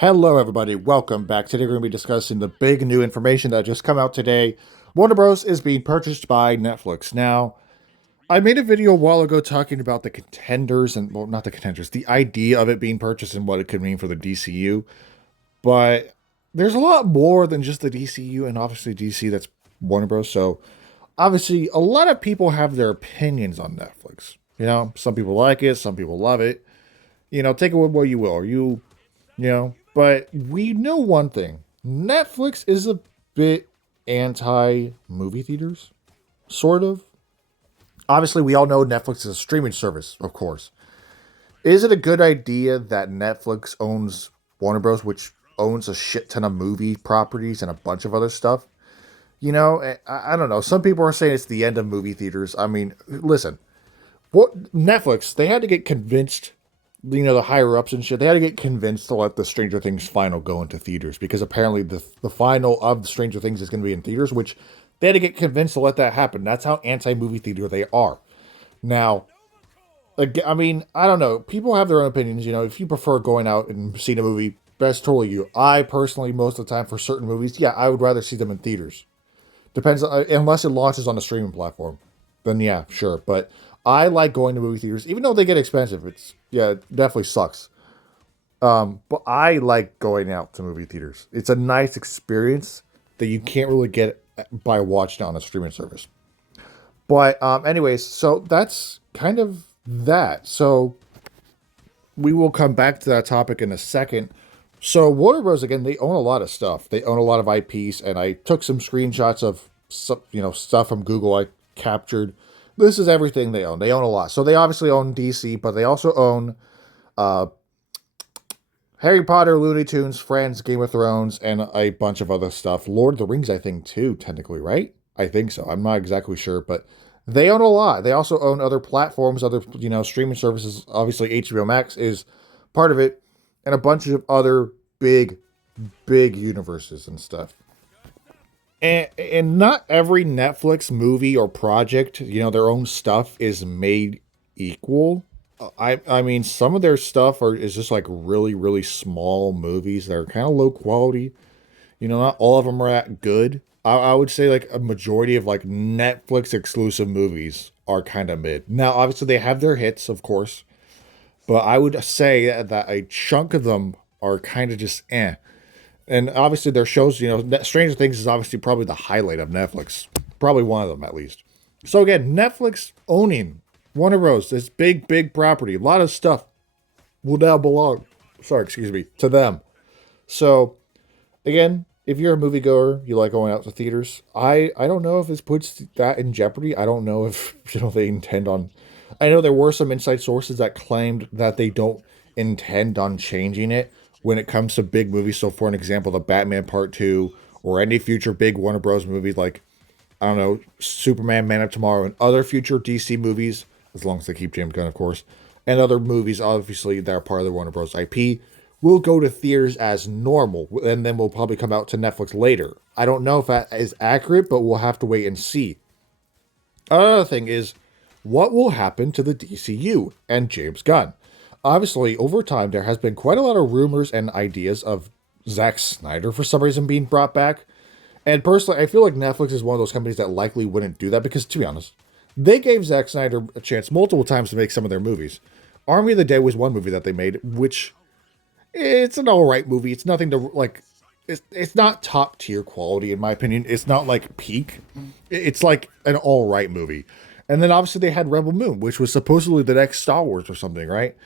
Hello, everybody. Welcome back. Today, we're going to be discussing the big new information that just come out today. Warner Bros. Is being purchased by Netflix. Now, I made a video a while ago talking about the contenders and, well, not the contenders, the idea of it being purchased and what it could mean for the DCU. But there's a lot more than just the DCU and obviously DC that's Warner Bros. So, obviously, a lot of people have their opinions on Netflix. Some people like it, some people love it. Take it with what you will. But we know one thing. Netflix is a bit anti movie theaters, sort of. Obviously, we all know Netflix is a streaming service, of course. Is it a good idea that Netflix owns Warner Bros., which owns a shit ton of movie properties and a bunch of other stuff? I don't know. Some people are saying it's the end of movie theaters. I mean, listen, what Netflix, they had to get convinced, the higher ups and shit, they had to get convinced to let the Stranger Things final go into theaters because apparently the final of the Stranger Things is going to be in theaters, which they had to get convinced to let that happen. That's how anti movie theater they are. Now, I mean, I don't know. People have their own opinions. If you prefer going out and seeing a movie, that's totally you. I personally, most of the time, for certain movies, yeah, I would rather see them in theaters. Depends, unless it launches on a streaming platform, then yeah, sure. But I like going to movie theaters, even though they get expensive. Yeah, it definitely sucks. But I like going out to movie theaters. It's a nice experience that you can't really get by watching on a streaming service. But anyways, so that's kind of that. So we will come back to that topic in a second. So Warner Bros. Again, they own a lot of stuff. They own a lot of IPs, and I took some screenshots of some, stuff from Google I captured. This is everything they own. They own a lot. So they obviously own DC, but they also own uh, Harry Potter, Looney Tunes, Friends, Game of Thrones, and a bunch of other stuff. Lord of the Rings, I think, too, technically, right? I think so. I'm not exactly sure, but they own a lot. They also own other platforms, other, streaming services. Obviously, HBO Max is part of it, and a bunch of other big, big universes and stuff. And not every Netflix movie or project, their own stuff is made equal. I mean, some of their stuff is just like really, really small movies that are kind of low quality. Not all of them are that good. I would say like a majority of like Netflix exclusive movies are kind of mid. Now, obviously, they have their hits, of course, but I would say that a chunk of them are kind of just eh. And obviously, their shows, Stranger Things is obviously probably the highlight of Netflix, probably one of them at least. So again, Netflix owning Warner Bros. This big, big property, a lot of stuff will now belong. Sorry, excuse me, to them. So again, if you're a moviegoer, you like going out to theaters. I don't know if this puts that in jeopardy. I don't know if they intend on. I know there were some inside sources that claimed that they don't intend on changing it when it comes to big movies. So, for an example, the Batman Part Two or any future big Warner Bros. Movies like I don't know Superman, Man of Tomorrow, and other future DC movies, as long as they keep James Gunn, of course, and other movies obviously that are part of the Warner Bros. IP will go to theaters as normal, and then will probably come out to Netflix later. I don't know if that is accurate, but we'll have to wait and see. Another thing is, what will happen to the DCU and James Gunn? Obviously, over time, there has been quite a lot of rumors and ideas of Zack Snyder for some reason being brought back. And personally, I feel like Netflix is one of those companies that likely wouldn't do that because, to be honest, they gave Zack Snyder a chance multiple times to make some of their movies. Army of the Dead was one movie that they made, which it's an all right movie. It's nothing to like. It's not top tier quality in my opinion. It's not like peak. It's like an all right movie. And then obviously they had Rebel Moon, which was supposedly the next Star Wars or something, right?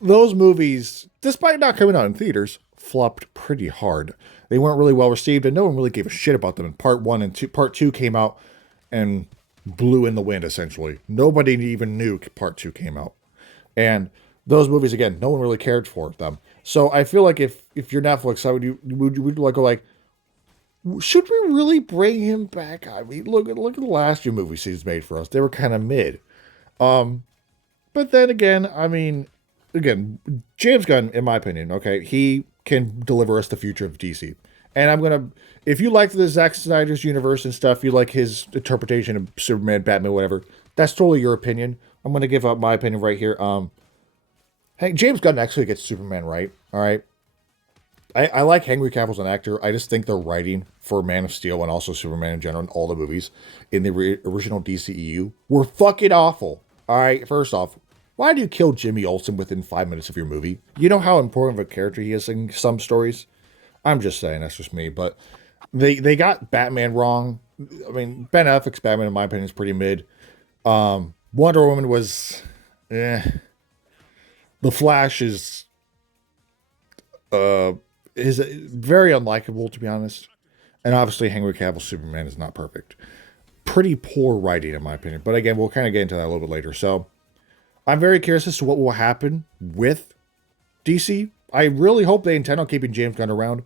Those movies, despite not coming out in theaters, flopped pretty hard. They weren't really well received, and no one really gave a shit about them. And part one and two, part two came out and blew in the wind. Essentially, nobody even knew part two came out. And those movies again, no one really cared for them. So I feel like if you're Netflix, how would you like go like, should we really bring him back? I mean, look at the last few movies he's made for us. They were kind of mid. But then again, I mean, again, James Gunn, in my opinion, okay, he can deliver us the future of DC. And if you like the Zack Snyder's universe and stuff, you like his interpretation of Superman, Batman, whatever. That's totally your opinion. I'm gonna give up my opinion right here. Hey, James Gunn actually gets Superman right. All right. I like Henry Cavill as an actor. I just think the writing for Man of Steel and also Superman in general and all the movies in the original DCEU were fucking awful. All right, first off, why do you kill Jimmy Olsen within 5 minutes of your movie? You know how important of a character he is in some stories? I'm just saying, that's just me. But they got Batman wrong. I mean, Ben Affleck's Batman, in my opinion, is pretty mid. Wonder Woman was, eh. The Flash uh is very unlikable, to be honest. And obviously, Henry Cavill's Superman is not perfect. Pretty poor writing, in my opinion. But again, we'll kind of get into that a little bit later. So I'm very curious as to what will happen with DC. I really hope they intend on keeping James Gunn around.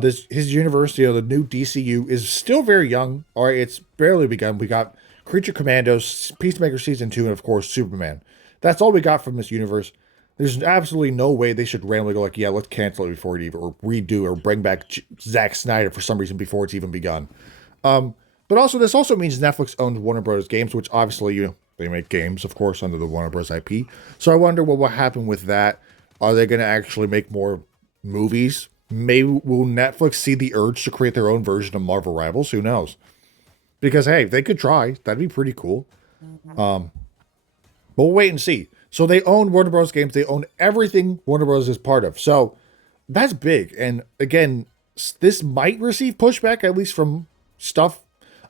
This his universe, the new DCU is still very young. All right, it's barely begun. We got Creature Commandos, Peacemaker season 2, and of course Superman. That's all we got from this universe. There's absolutely no way they should randomly go like, yeah, let's cancel it before it even, or redo, or bring back Zack Snyder for some reason before it's even begun. But also, this also means Netflix owns Warner Bros. Games, which obviously, they make games, of course, under the Warner Bros. IP. So I wonder what will happen with that. Are they going to actually make more movies? Maybe will Netflix see the urge to create their own version of Marvel Rivals? Who knows? Because, hey, they could try. That'd be pretty cool. But we'll wait and see. So they own Warner Bros. Games. They own everything Warner Bros. Is part of. So that's big. And again, this might receive pushback, at least from stuff.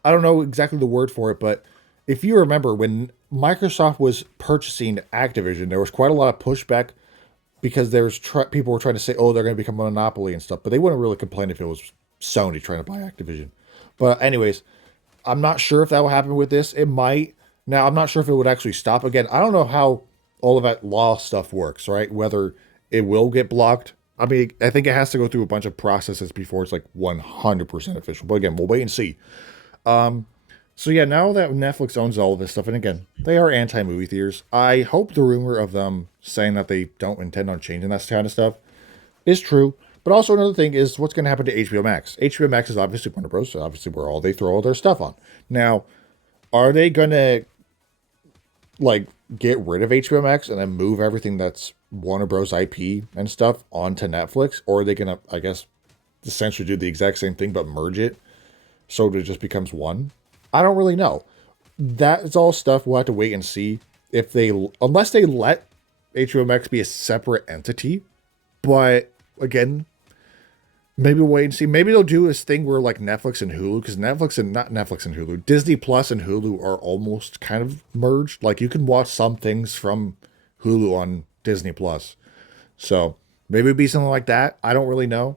I don't know exactly the word for it, but if you remember when Microsoft was purchasing Activision, there was quite a lot of pushback because people were trying to say, oh, they're going to become a monopoly and stuff. But they wouldn't really complain if it was Sony trying to buy Activision. But anyways, I'm not sure if that will happen with this. It might. Now, I'm not sure if it would actually stop. Again, I don't know how all of that law stuff works, right? Whether it will get blocked. I mean, I think it has to go through a bunch of processes before it's like 100% official. But again, we'll wait and see. So yeah, now that Netflix owns all of this stuff, and again, they are anti-movie theaters. I hope the rumor of them saying that they don't intend on changing that kind of stuff is true. But also another thing is what's going to happen to HBO Max. HBO Max is obviously Warner Bros. So obviously where all they throw all their stuff on. Now, are they going to like get rid of HBO Max and then move everything that's Warner Bros. IP and stuff onto Netflix? Or are they going to, I guess, essentially do the exact same thing but merge it so it just becomes one? I don't really know. That's all stuff we'll have to wait and see if unless they let HBO Max be a separate entity. But again, maybe we'll wait and see. Maybe they'll do this thing where like Netflix and Hulu, because not Netflix and Hulu, Disney Plus and Hulu are almost kind of merged. Like you can watch some things from Hulu on Disney Plus. So maybe it'd be something like that. I don't really know.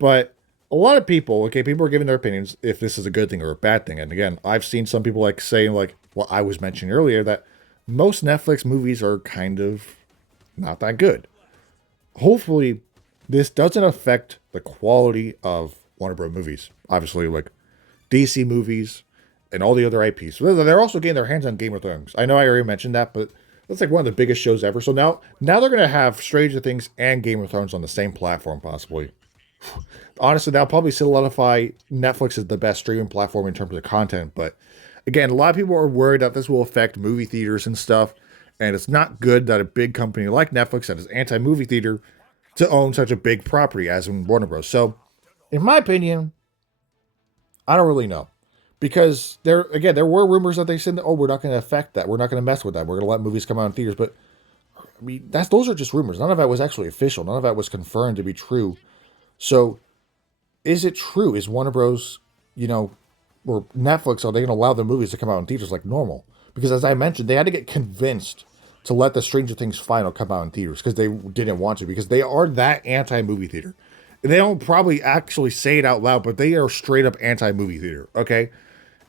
But a lot of people are giving their opinions if this is a good thing or a bad thing. And again, I've seen some people like saying like what I was mentioning earlier, that most Netflix movies are kind of not that good. Hopefully this doesn't affect the quality of Warner Bros. Movies. Obviously, like DC movies and all the other IPs. So they're also getting their hands on Game of Thrones. I know I already mentioned that, but that's like one of the biggest shows ever. So now they're going to have Stranger Things and Game of Thrones on the same platform, possibly. Honestly, that'll probably solidify Netflix as the best streaming platform in terms of content. But again, a lot of people are worried that this will affect movie theaters and stuff. And it's not good that a big company like Netflix that is anti-movie theater to own such a big property as in Warner Bros. So, in my opinion, I don't really know. Because there were rumors that they said that, oh, we're not going to affect that. We're not going to mess with that. We're going to let movies come out in theaters. But I mean, those are just rumors. None of that was actually official. None of that was confirmed to be true. So, is it true? Is Warner Bros., or Netflix, are they going to allow their movies to come out in theaters like normal? Because as I mentioned, they had to get convinced to let the Stranger Things final come out in theaters because they didn't want to, because they are that anti-movie theater. They don't probably actually say it out loud, but they are straight up anti-movie theater, okay?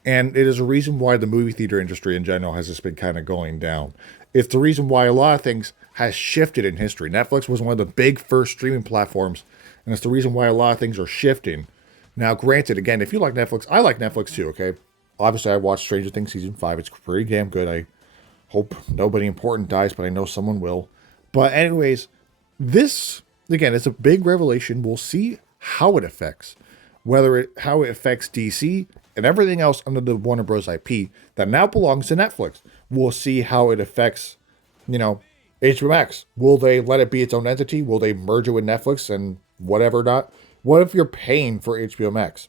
And it is a reason why the movie theater industry in general has just been kind of going down. It's the reason why a lot of things has shifted in history. Netflix was one of the big first streaming platforms, and it's the reason why a lot of things are shifting. Now, granted, again, if you like Netflix, I like Netflix too, okay? Obviously, I watched Stranger Things Season 5. It's pretty damn good. I hope nobody important dies, but I know someone will. But anyways, this, again, it's a big revelation. We'll see how it affects. How it affects DC and everything else under the Warner Bros. IP that now belongs to Netflix. We'll see how it affects, HBO Max. Will they let it be its own entity? Will they merge it with Netflix and whatever not. What if you're paying for HBO Max?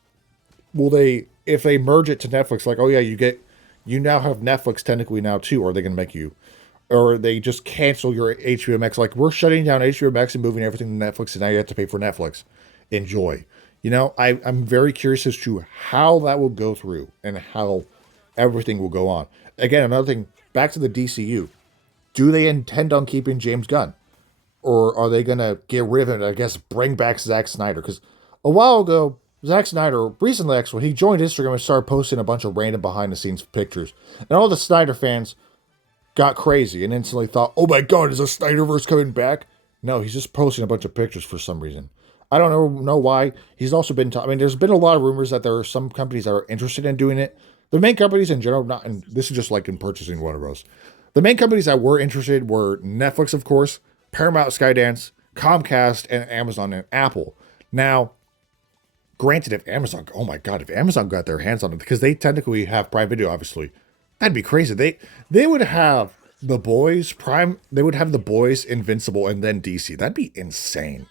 Will they, if they merge it to Netflix, like, oh yeah, you now have Netflix technically now too, or are they going to make you, or they just cancel your HBO Max? Like, we're shutting down HBO Max and moving everything to Netflix, and now you have to pay for Netflix. Enjoy. I'm very curious as to how that will go through and how everything will go on. Again, another thing, back to the DCU. Do they intend on keeping James Gunn? Or are they going to get rid of it, I guess, bring back Zack Snyder? Because a while ago, Zack Snyder, recently actually, he joined Instagram and started posting a bunch of random behind the scenes pictures. And all the Snyder fans got crazy and instantly thought, oh my God, is the Snyderverse coming back? No, he's just posting a bunch of pictures for some reason. I don't know why. He's also been, I mean, there's been a lot of rumors that there are some companies that are interested in doing it. The main companies in general, not, and this is just like in purchasing Warner Bros. The main companies that were interested were Netflix, of course, Paramount, Skydance, Comcast, and Amazon and Apple. Now, granted, if Amazon, oh my God, if Amazon got their hands on it, because they technically have Prime Video, obviously, that'd be crazy. They would have The Boys, Prime, they would have The Boys, Invincible, and then DC. That'd be insane.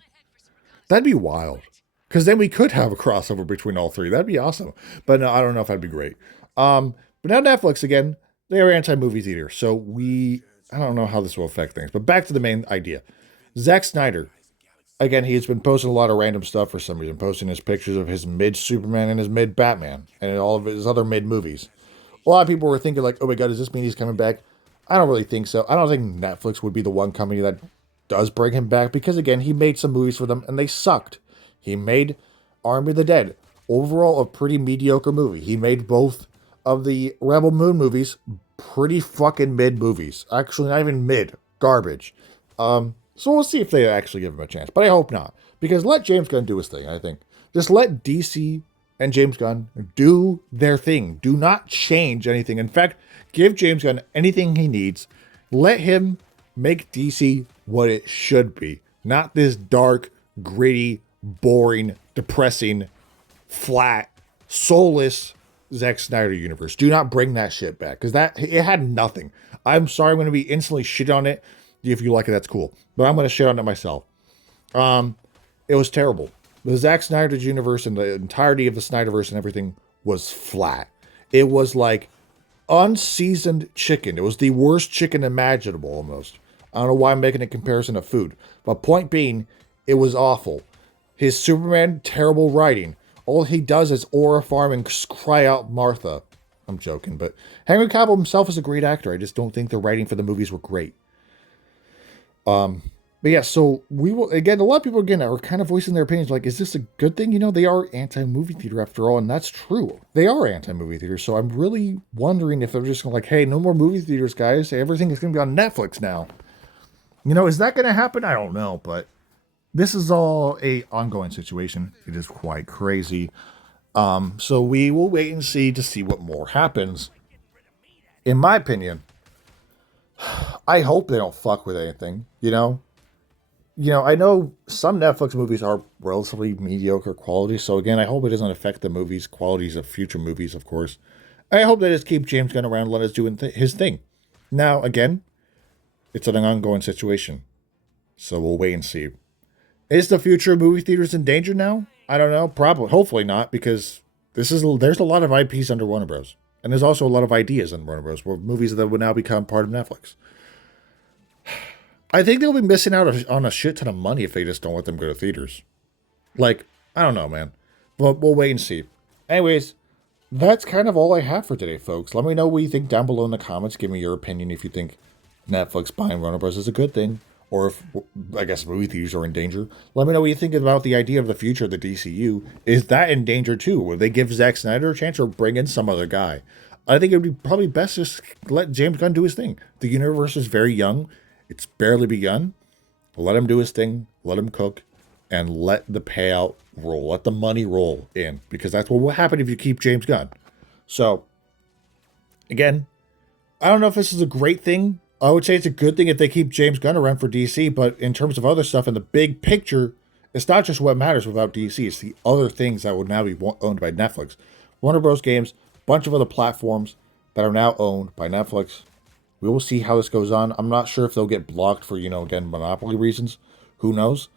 That'd be wild. Because then we could have a crossover between all three. That'd be awesome. But no, I don't know if that'd be great. But now Netflix again, they are anti-movie theater. So I don't know how this will affect things. But back to the main idea. Zack Snyder, again, he's been posting a lot of random stuff for some reason, posting his pictures of his mid-Superman and his mid-Batman and all of his other mid-movies. A lot of people were thinking like, oh my God, does this mean he's coming back? I don't really think so. I don't think Netflix would be the one company that does bring him back because, again, he made some movies for them and they sucked. He made Army of the Dead, overall a pretty mediocre movie. He made both of the Rebel Moon movies pretty fucking mid movies. Actually, not even mid, garbage. So we'll see if they actually give him a chance, but I hope not, because let James Gunn do his thing. I think just let DC and James Gunn do their thing. Do not change anything. In fact, give James Gunn anything he needs. Let him make DC what it should be, not this dark, gritty, boring, depressing, flat, soulless Zack Snyder universe. Do not bring that shit back, because it had nothing. I'm sorry, I'm going to be instantly shit on it. If you like it, that's cool, but I'm going to shit on it myself. It was terrible. The Zack Snyder universe and the entirety of the Snyderverse and everything was flat. It was like unseasoned chicken. It was the worst chicken imaginable, almost. I don't know why I'm making a comparison of food, but point being, it was awful. His Superman, terrible writing. All he does is aura farm and cry out Martha. I'm joking, but Henry Cavill himself is a great actor. I just don't think the writing for the movies were great. But yeah, so we will, again, a lot of people again are kind of voicing their opinions like, is this a good thing? They are anti-movie theater after all, and that's true. They are anti-movie theater, so I'm really wondering if they're just like, hey, no more movie theaters, guys. Everything is going to be on Netflix now. Is that going to happen? I don't know, but this is all a ongoing situation. It is quite crazy. So we will wait and see to see what more happens. In my opinion, I hope they don't fuck with anything, I know some Netflix movies are relatively mediocre quality, so again, I hope it doesn't affect the movies, qualities of future movies, of course. I hope they just keep James Gunn around and let us do his thing. Now, again, it's an ongoing situation, so we'll wait and see. Is the future of movie theaters in danger now? I don't know, probably, hopefully not, because there's a lot of IPs under Warner Bros. And there's also a lot of ideas in Warner Bros. For movies that would now become part of Netflix. I think they'll be missing out on a shit ton of money if they just don't let them go to theaters. Like, I don't know, man. But we'll wait and see. Anyways, that's kind of all I have for today, folks. Let me know what you think down below in the comments. Give me your opinion if you think Netflix buying Warner Bros. Is a good thing. Or if, I guess, movie theaters are in danger. Let me know what you think about the idea of the future of the DCU. Is that in danger too? Will they give Zack Snyder a chance or bring in some other guy? I think it would be probably best just let James Gunn do his thing. The universe is very young. It's barely begun. Let him do his thing. Let him cook. And let the payout roll. Let the money roll in. Because that's what will happen if you keep James Gunn. So, again, I don't know if this is a great thing. I would say it's a good thing if they keep James Gunn around for DC. But in terms of other stuff in the big picture, it's not just what matters without DC. It's the other things that will now be owned by Netflix. Warner Bros. Games, bunch of other platforms that are now owned by Netflix. We will see how this goes on. I'm not sure if they'll get blocked for, again, monopoly reasons. Who knows?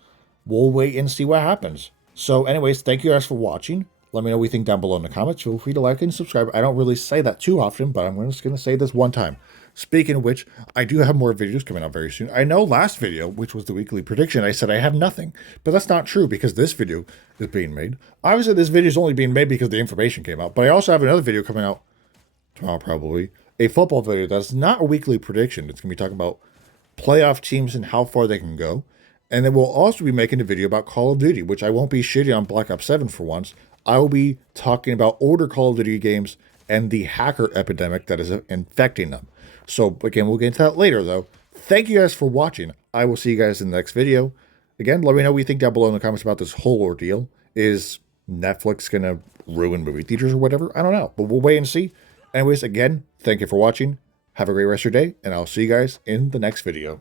we'll wait and see what happens. So anyways, thank you guys for watching. Let me know what you think down below in the comments. Feel free to like and subscribe. I don't really say that too often, but I'm just going to say this one time. Speaking of which, I do have more videos coming out very soon. I know last video, which was the weekly prediction, I said I have nothing. But that's not true because this video is being made. Obviously, this video is only being made because the information came out. But I also have another video coming out tomorrow probably. A football video that's not a weekly prediction. It's going to be talking about playoff teams and how far they can go. And then we'll also be making a video about Call of Duty, which I won't be shitting on Black Ops 7 for once. I will be talking about older Call of Duty games and the hacker epidemic that is infecting them. So again, we'll get into that later though. Thank you guys for watching. I will see you guys in the next video. Again, let me know what you think down below in the comments about this whole ordeal. Is Netflix going to ruin movie theaters or whatever? I don't know, but we'll wait and see. Anyways, again, thank you for watching. Have a great rest of your day, and I'll see you guys in the next video.